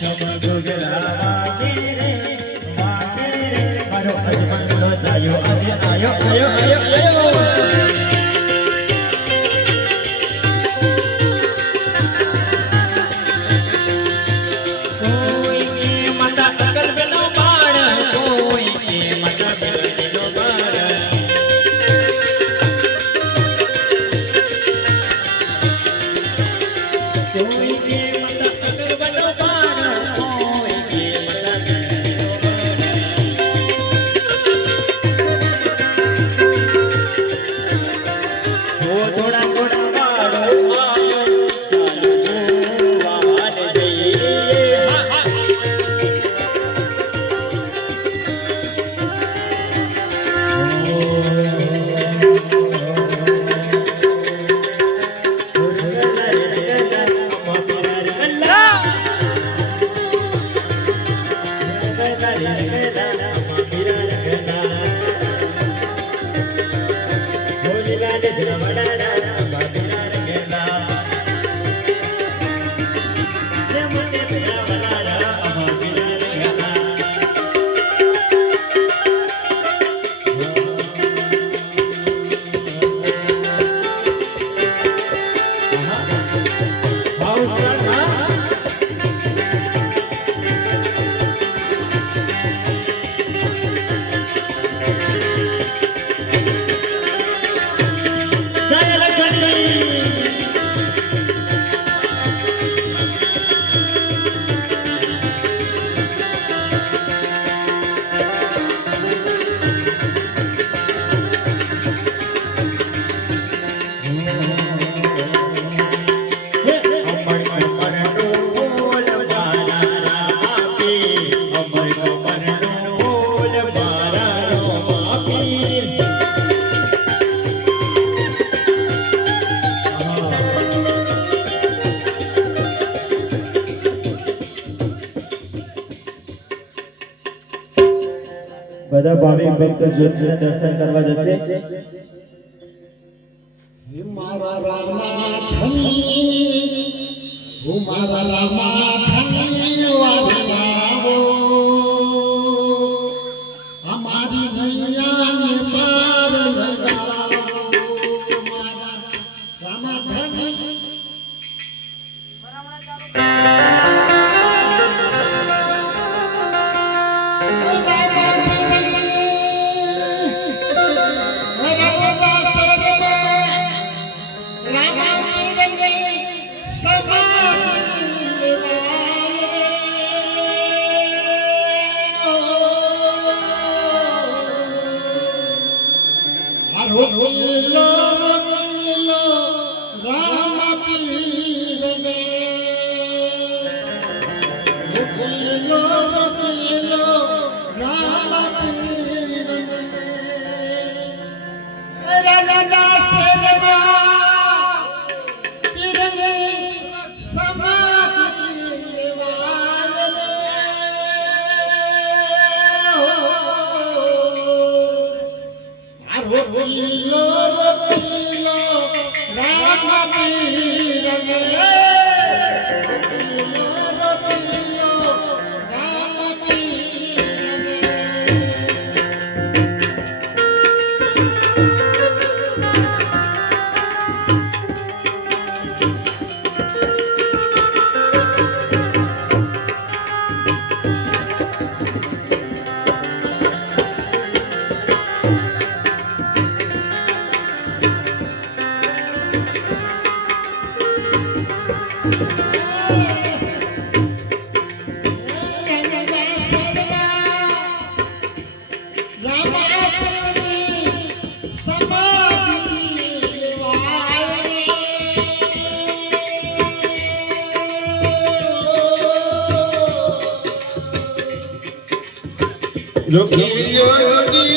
સબ ગુજરાતી રે મારો અજમંડો થયો આજે આયો આયો આયો. de बदा बाबी भक्त जन दर्शन करवा जैसे। हिमारा रामनाथ हिमारा रामनाथ। ರೋಟಿ ಇಲ್ಲ ರೋಟಿ ಇಲ್ಲ ರಾಮ নবী Look, Look.